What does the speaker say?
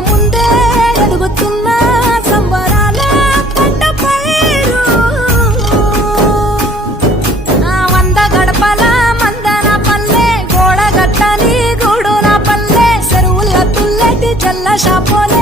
ముందే ఎదుగుతున్న సంబరాల పంట పైరు వంద గడపల మందన పల్లె గోడగట్టని గూడున పల్లె చెరువుల తుల్లటి జల్ల షాపోల